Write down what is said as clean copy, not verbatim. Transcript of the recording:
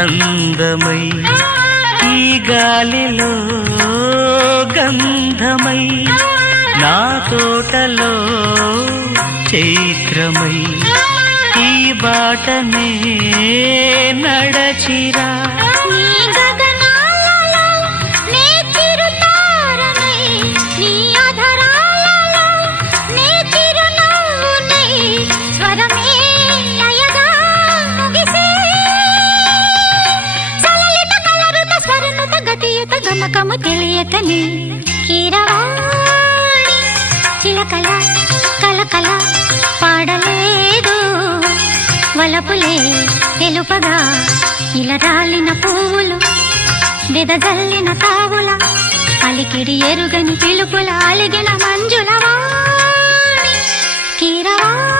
అందమై ఈ గాలిలో గంధమై నా తోటలో చైత్రమై ఈ బాటనే నడచిరా గమకము తెలియకని కీరవాణి చిలకల కలకల పాడలేదు వలపులే తెలుపగా ఇలా రాలిన పువ్వులు వెదజల్లిన తావుల అలికిడి ఎరుగని పిలుపుల అలిగిన మంజుల వాణి కీరవాణి.